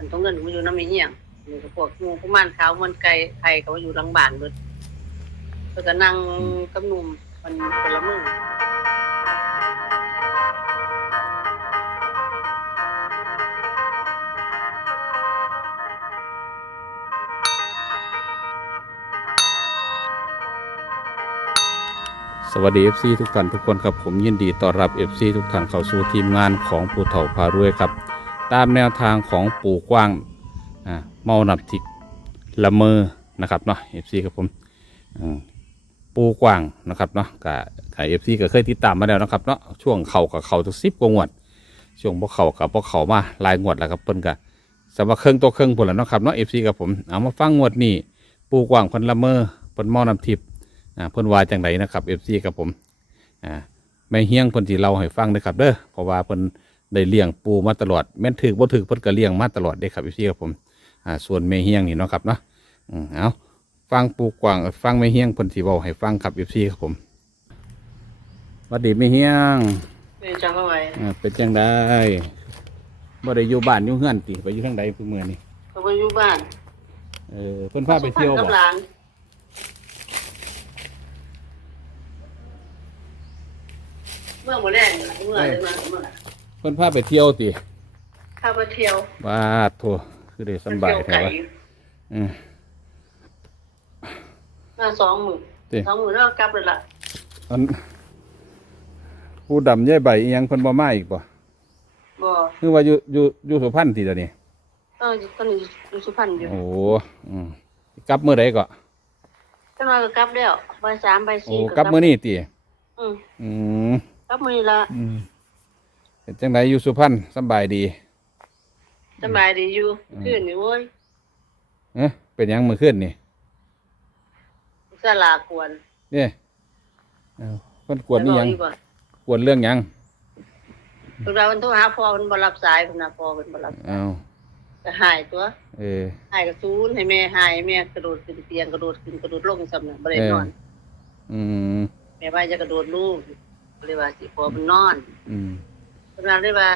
มันต้องเงินมาอยู่น้ำมีเหี้ยงนี่ก็พวกงูกุมารขาวมันไก่ไข่ก็อยู่หลังบ้านเบิดเพิ่นก็นั่งกับหนุ่มมันคนละมือสวัสดี FC ทุกท่านทุกคนครับผมยินดีต้อนรับ FC ทุกท่านเข้าสู่ทีมงานของปู่เฒ่าพารวยครับตามแนวทางของปู่กว้างเมานับทิกละเมอนะครับเนาะ FC ครับผมปู่กว้างนะครับเนาะกับ FC ก็เคยติดตามมาแล้วนะครับเนาะช่วงเข่ากับเข่าทุก10 กว่างวดช่วงพวกเข่ากับพวกเข่ามาหลายงวดแล้วครับเพิ่นก็สำหรับเครื่องตัวเครื่องผลแล้วเนาะครับเนาะ FC กับผมเอามาฟังงวดนี้ปู่กว้างเพิ่นละเมอเพิ่นเมานับทิพเพิ่นว่าจังไดนะครับ FC กับผมไม่เฮี้ยงเพิ่นสิเล่าให้ฟังนะครับเด้อเพราะว่าเพิ่นได้เลี้ยงปูมาตลอดแม่นถึกบ่ถึกเพิ่นก็เลี้ยงมาตลอดเด้ครับ FC กับผมส่วนแม่เฮี้ยงนี่เนาะครับเนาะเอาฟังปูกว้างฟังแม่เฮี้ยงเพิ่นสิเว้าให้ฟังครับ FC ครับผมสวัสดีแม่เฮี้ยงเป็นจังไว้เป็นจังไดบ่ได้อยู่บ้านอยู่เฮือนติไปอยู่ทางใดเพิ่นมื้อนี้เขาไปอยู่บ้านเพิ่นพาไปเที่ยวบ่เมื่อหมดแรงเมื่อเลยมาเพิ่นพาไปเที่ยวติพาไปเที่ยวบ้าโธ่คือได้สบายแท้วะมา2 มื้อ2 มื้อแล้วกลับเลยล่ะอันผู้ดำย่ายใบอีหยังเพิ่นบ่มาอีกบ่คือว่าอยู่สุพรรณติเดี๋ยวนี้ตอนนี้อยู่สุพรรณอยู่โอ้กลับมื้อใดก็จังว่าก็กลับแล้วบ่าย3บ่าย4โอ้กลับมื้อนี้ติกลับมื้อนี้ละเป็นจังไดอยู่สุพรรณสบายดีสบายดีอยู่คืนนี่โว้ยเป็นหยังมื้อคืนนี่ศาลากวนนี่เพิ่นกวนอีหยังกวนเรื่องหยังเพิ่นว่าเพิ่นโทรหาพ่อเพิ่นบ่รับสายเพิ่นน่ะพ่อเพิ่นบ่รับอ้าวก็หายตัวหายก็ซูนให้แม่หายแม่กระโดดขึ้นเตียงกระโดดขึ้นกระโดดลงซ้ำน่ะบ่ได้นอนแม่ว่าจะกระโดดลูกเลยว่าสิพ่อมันนอนเพิ่นว่าเลยว่า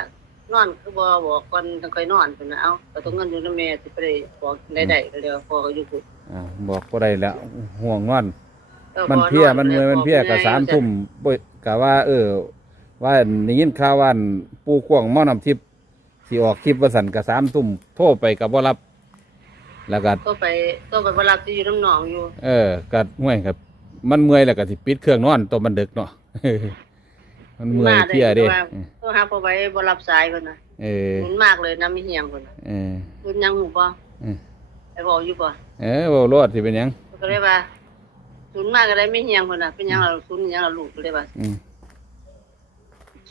นอนคือบ่บอกก่อนจังค่อยนอนเพิ่นน่ะเอ้าก็ต้องเงินอยู่นำแม่สิไปได้บอกได้ก็เลยว่าพ่อก็อยู่พุ่นบอกบ่ได้แล้วห่วงงอนมันเพี้ยมันเมื่อยมันเพี้ยก็3 ทุ่มก็ว่าว่าได้ยินข่าวว่าปู่กว้างเมาน้ำทิพย์สิออกคลิปว่าสั่นก็3 ทุ่มโทรไปก็บ่รับแล้วก็ก็ไปบ่รับที่อยู่น้ำหนองอยู่ก็ห่วยครับมันเมื่อยแล้วก็สิปิดเครื่องนอนตัวมันดึกเนาะมันเมื่อยเพี้ยเด้โทรหาพ่อไว้บ่รับสายเพิ่นน่ะมันมากเลยน้ำมีเหี่ยงเพิ่นน่ะเพิ่นยังหูบ่ไปบอกอยู่บ่เว้ารอดสิเป็นหยังก็เลยว่าศูนย์มากก็ได้ไม่เหี่ยงเพิ่นน่ะเป็นหยังล่ะศูนย์หยังล่ะลูกก็เลยว่า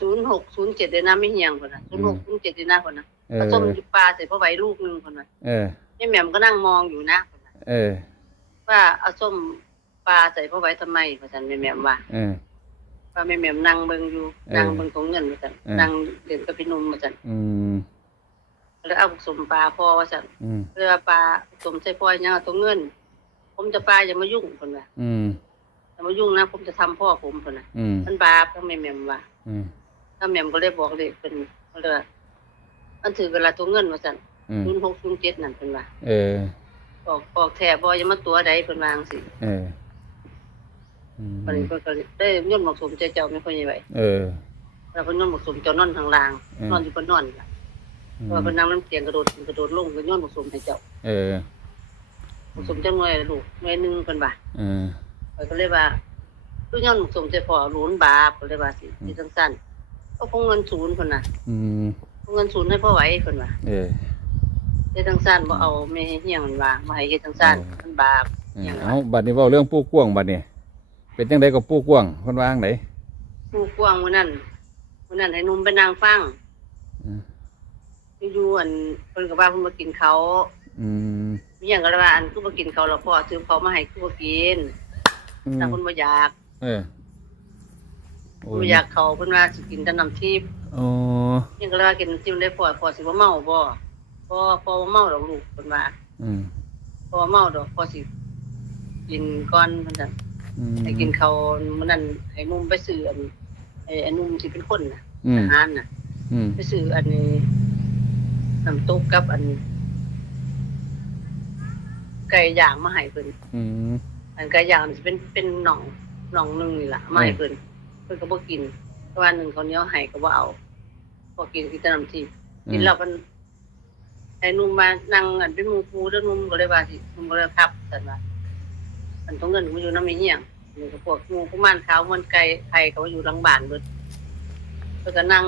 0607ได้น้ำไม่เหี่ยงเพิ่นน่ะ0607ได้น้าเพิ่นน่ะผสมอยู่ปลาใส่พ่อไว้ลูกนึงเพิ่นน่ะแม่แหม่มก็นั่งมองอยู่นะเพิ่นน่ะว่าเอาส้มปลาใส่พ่อไว้ทำไมว่าซั่นแม่แหม่มว่าว่าแม่แหม่มนั่งเบิ่งอยู่นั่งเบิ่งตรงเงินว่าซั่นนั่งเล่นกับพี่นุ่มว่าซั่นแล้วเอาส้มปลาพ่อว่าซั่นเรือปลาส้มใส่พ่อยังเอาตรงเงินผมจะปลาอย่ามายุ่งเพิ่นว่าอย่ามายุ่งนะผมจะทำพ่อผมเพิ่นน่ะมันบาปทั้งแม่แหม่มว่าถ้าแหม่มก็เลยบอกเลยเป็นเลยมันถือเวลาตัวเงินว่าซั่น0607นั่นเพิ่นว่าบอกแท้บ่อย่ามาตัวใดเพิ่นว่าจังซี่เพิ่นก็ได้ย่นหมกสมใจเจ้าไม่ค่อยใหญ่แล้วเพิ่นย่นหมกสมเจ้านอนข้างล่างนอนอยู่บนนอนล่ะเพราะว่าเพิ่นนั่งน้ำเตียงกระโดดลงก็ย่นหมกสมให้เจ้าหมกสมจังหน่วยลูกหน่วยนึงเพิ่นว่าก็เลยว่าคือย่นหมกสมใจพ่อหลุนบาปก็เลยว่าสิสั้นๆก็คงเงินศูนย์เพิ่นน่ะเงินศูนย์ให้พ่อไว้เพิ่นว่าเฮ็ดจังซั่นบ่เอาแม่เฮียงมันว่าบ่ให้เฮ็ดจังซั่นมันบาปเอาบัดนี้เว้าเรื่องปู่กว้างบัดนี้เป็นจังได๋ก็ปู่กว้างเพิ่นว่าจังได๋ปู่กว้างมื้อนั้นให้หนุ่มไปนั่งฟังอยู่อันเพิ่นก็ว่าเพิ่นมากินเขามีหยังก็เลยว่าอันคือบ่กินเขาแล้วพ่อซื้อเขามาให้คือบ่กินถ้าเพิ่นบ่อยากบ่อยากเขาเพิ่นว่าสิกินแต่น้ำทิพย์ยังก็เลยว่ากินน้ำทิพย์ได้พ่อสิบ่เมาบ่พ่อบ่เมาดอกลูกเพิ่นว่าพ่อเมาดอกพ่อสิกินก่อนเพิ่นซั่นให้กินเขามื้อนั้นให้นุ่มไปซื้ออันนุ่มที่เป็นคนน่ะอาหารน่ะไปซื้ออันนี้น้ำตกกับอัน ไก่ย่างมาให้เพิ่น ม อันไก่ย่างมันสิเป็นหน่องนึงนี่ล่ะมาให้เพิ่นก็บ่กินเพราะว่านึงเขาวเหนียวให้ก็บ่เอาพอกินแต่น้ำทิพย์กินแล้วมันไอ้หนุ่มมานั่งอันเป็นหมู่ปูเด้อหนุ่มก็เลยว่าสิหนุ่มก็เลยครับซั่นว่าอันต้องเงินมันอยู่นำมีเฮียงนี่ก็พวกหมู่กุมารขาวมันไก่ไข่ก็อยู่หลังบ้านเบิดเพิ่นก็นั่ง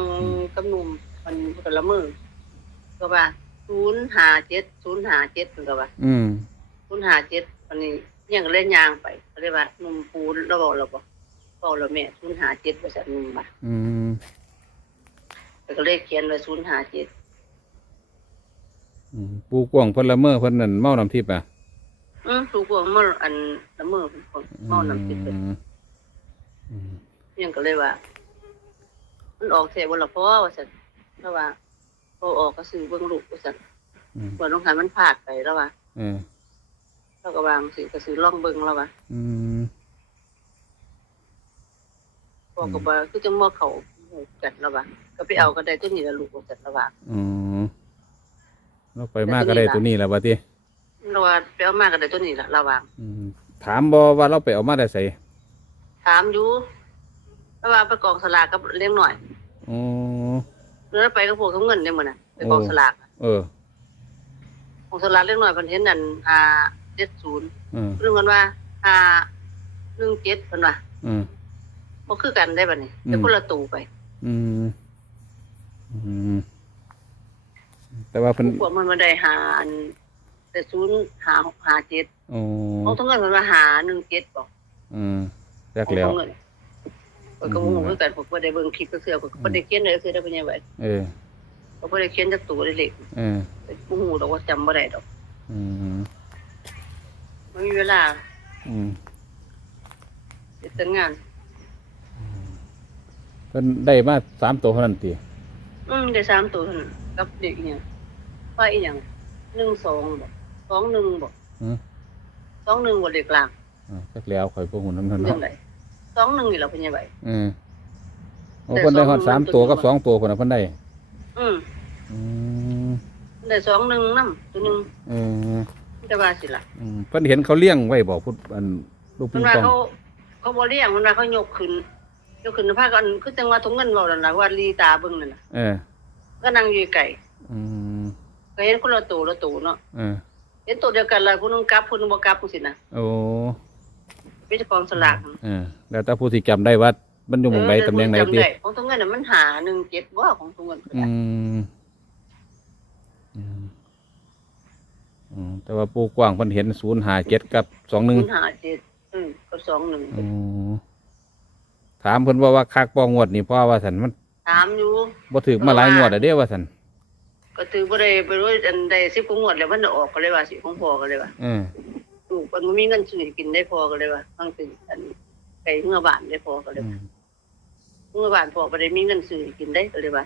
กับหนุ่มมันก็ละมือก็ว่า057 057เพิ่นก็ว่า057วันนี้เฮียงก็เลยย่างไปก็เลยว่าหนุ่มปูแล้วบอกแล้วแม่057ว่าซั่นหนุ่มว่าก็เลยเขียนไว้057ปูกวางเพิ่นละเมอเพิ่นนั่นเมาน้ำทิพย์อ่ะถูกว่าเมื่ออันละเมอคนเมาน้ำทิพย์ยังก็เลยว่ามันออกแท้บ่ล่ะพ่อว่าซั่นแล้วว่าพอออกก็ซื้อเบิ่งลูกว่าซั่นบ่ต้องหันมันพลาดไปแล้วว่าแล้วก็วางสิก็ซื้อลองเบิ่งแล้วว่าพอก็บ่คือจังบ่เข้าหูกันแล้วว่าก็ไปเอาก็ได้ตัวนี้ละลูกว่าซั่นแล้วว่าเราไปมากก็ได้ตัวนี้แหละบัดนี้เราว่าไปเอามาก็ได้ตัวนี้ล่ะระวังถามบ่ว่าเราไปเอามาได้ไสถามอยู่ระว่าไปกองสลากกับเลี้ยงหน่อยแล้วไปกับพวกเขาเงินได้มื้อน่ะไปกองสลากกองสลากเลี้ยงหน่อยเพิ่นเห็นนั่น70เรื่องกันว่า17เพิ่นว่าบ่คือกันได้บัดนี้แต่คนละตู้ไปแต่ว่าเพิ่นพวกมันบ่ได้หาอันแต่057เอาต้องเงินมันมาหา17บ่จักแล้วก็บ่ฮู้คือกันผมบ่ได้เบิ่งคลิปเทื่อผมบ่ได้เขียนเลยคือได้เป็นยังไงผมบ่ได้เขียนจักตัวเล็กบ่ฮู้ดอกว่าจำบ่ได้ดอกบ่มีเวลาเฮ็ดแต่งานเพิ่นได้มา3ตัวเท่านั้นติได้3ตัวเท่านั้นกับเด็กอีหยังว่าอีหยัง12บ่21บ่21บ่เด็กกลางจักแล้วข่อยบ่ฮู้นำนั้นเนาะ21นี่ล่ะเพิ่นยังไงโอ้เพิ่นได้ฮอด3ตัวกับ2ตัวพุ่นน่ะเพิ่นได้ได้21นำตัวนึงแต่ว่าสิล่ะเพิ่นเห็นเขาเลี้ยงไว้บ่พุทธอันลูกปิงปองเขาบ่เลี้ยงมันว่าเขายกขึ้นพากันคือจังว่าถุงเงินเว้านั่นล่ะว่าลีตาเบิ่งนั่นน่ะก็นั่งอยู่ไกลก็เห็นคนละตัวเนาะเห็นตัวเดียวกันล่ะผู้นึงกลับผู้นึงบ่กลับจังซี่นะโอ้เป็นเจ้าของสลากแล้วถ้าผู้ที่จำได้ว่ามันอยู่หม่องใดตำแหน่งไหนติของถุงเงินน่ะมันหา17บ่ของถุงเงินแต่ว่าปูกว้างเพิ่นเห็น057กับ21057กับ21ถามเพิ่นว่าคักบ่งวดนี่เพราะว่าซั่นมันถามอยู่บ่ถูกมาหลายงวดแล้วเด้ว่าซั่นก็ถือบ่ได้ไปรู้อันใด10กว่างวดแล้วมันออกก็เลยว่าสิของพ่อก็เลยว่าลูกมันบ่มีเงินซื้อกินได้พอก็เลยว่าบางทีอันไปเมื่อบ้านได้พอก็เลยว่าเมื่อบ้านพ่อบ่ได้มีเงินซื้อกินได้ก็เลยว่า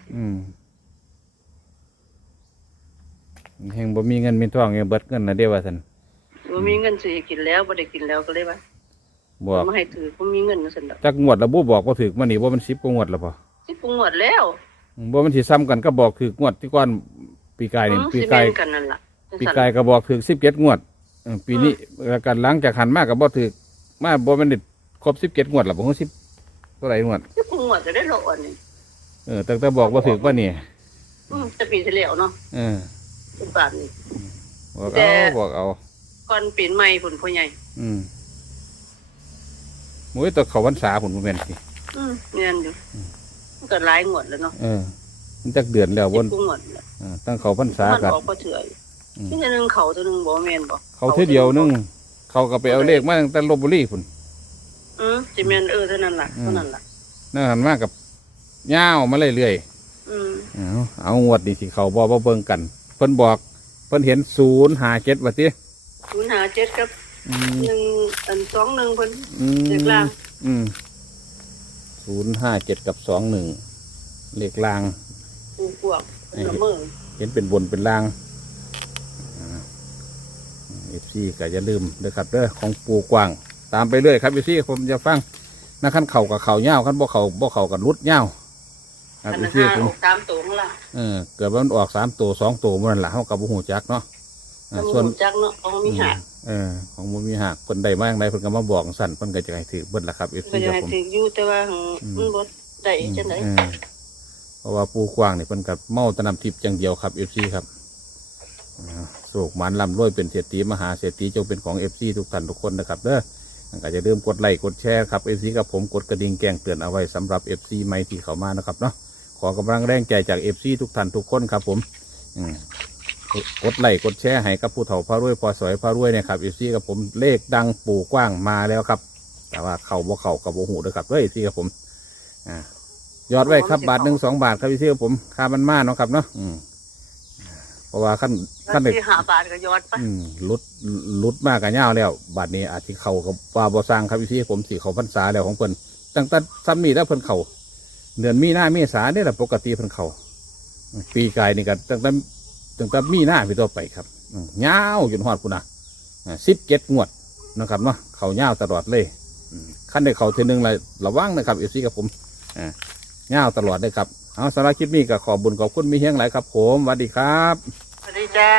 แห่งบ่มีเงินมีทองเบิดเงินน่ะเด้ว่าซั่นบ่มีเงินซื้อกินแล้วบ่ได้กินแล้วก็เลยว่าบอกมาให้ถือบ่มีเงินซั่นดอกจักงวดแล้วบ่บอกบ่ถูกมื้อนี้บ่มัน10กว่างวดแล้วบ่10กว่างวดแล้วบ่มันสิซ้ำกันก็บอกถูกงวดที่ก่อนปีกายนี่ปีกายกันนั่นล่ะปีกายก็บอกถูก17งวดปีนี้แล้วกันหลังจากหันมาก็บ่ถูกมาบ่แม่นได้ครบ17งวดแล้วบ่10เท่าไหร่งวด10งวดจะได้โลอันนี้ตั้งแต่บอกบ่ถูกว่านี่จะปีที่แล้วเนาะทุกบาทนี่บอกเอาก่อนปีใหม่พุ่นพ่อใหญ่มื้อตะเข้าพรรษาพุ่นบ่แม่นสิแม่นอยู่มันก็หลายงวดแล้วเนาะมันจักเดือนแล้ววนงวดแล้วตั้งเข้าพรรษากันออกบ่เถื่อยมีแต่นึงเขาตัวนึงบ่แม่นบ่เขาเทื่อเดียวนึงเขาก็ไปเอาเลขมาตั้งแต่ลพบุรีพุ่นสิแม่นเท่านั้นล่ะนั่นหันมากับยาวมาเรื่อยๆเอางวดนี่สิเขาบ่เบิ่งกันเพิ่นบอกเพิ่นเห็น057ว่าติ057กับ1 21เพิ่นเลขล่าง057กับ21เลขล่างปูกวางละเมอเห็นเป็นบนเป็นล่างFC ก็อย่าลืมเด้อครับเด้อของปูกว้างตามไปเรื่อยครับ FC ผมจะฟังนะคันเข้ากับเข้ายาวคันบ่เข้ากับรุดยาวอันนั้นออก3ตัวข้างล่างเกิดว่ามันออก3ตัว2ตัวมันล่ะเฮาก็บ่ฮู้จักเนาะ ส่วน จักเนาะของมีหัก ของบ่มีหักเพิ่นได้มาอย่างไรเพิ่นก็มาบอกสั่นเพิ่นก็จะให้ถือเบิดล่ะครับ FC ก็ ค จะ รับ ให้ ผม ถืออยู่แต่ว่ามันบ่ได้จังได๋ เพราะว่าปูกว้างนี่เพิ่นก็เมาแตะนำทิพย์อย่างเดียวครับ FC ครับโศกหมานลำรวยเป็นเศรษฐีมหาเศรษฐีจงเป็นของ FC ทุกท่านทุกคนนะครับเด้อก็จะเริ่มกดไลค์กดแชร์ครับ FC กับผมกดกระดิ่งแจ้งเตือนเอาไว้สำหรับ FC ใหม่ที่เข้ามานะครับเนาะขอกำลังแรงใจจาก FC ทุกท่านทุกคนครับผมกดไลค์กดแชร์ให้กับผู้เฒ่าพระรวยพอสวยพระรวยเนี่ยครับ FC กับผมเลขดังปู่กว้างมาแล้วครับแต่ว่าเข่าบ่เข่ากับบ่หูด้วยครับเด้อ FC กับผมยอดไว้ครับบาท1-2 บาทครับ FC กับผมค่ามันมาเนาะครับเนาะเพราะว่าขั้นเด็ก ที่5 บาทก็ยอดไป ลุดมากกันยาวแล้วบาทนี้อาจจะเขากับว่าบ่สร้างครับพี่ผมสี่เขาพรรษาแล้วของเพิ่นตั้งแต่ซ้ำมีแล้วเพิ่นเขาเดือนมีนาเมษาเนี่ยแหละปกติเพิ่นเขาปีกายนี่ก็ตั้งแต่มีนาพี่ต่อไปครับยาวจนฮอดพุ่นนะ17 งวดนะครับเนาะเขายาวตลอดเลยขั้นได้เขาทีนึงเลยระวังนะครับเอฟซีกับผมยาวตลอดเลยครับเอาสำหรับคลิปนี้ก็ขอบุญขอบคุณมีเฮียงหลายครับผมสวัสดีครับ สวัสดีจ้า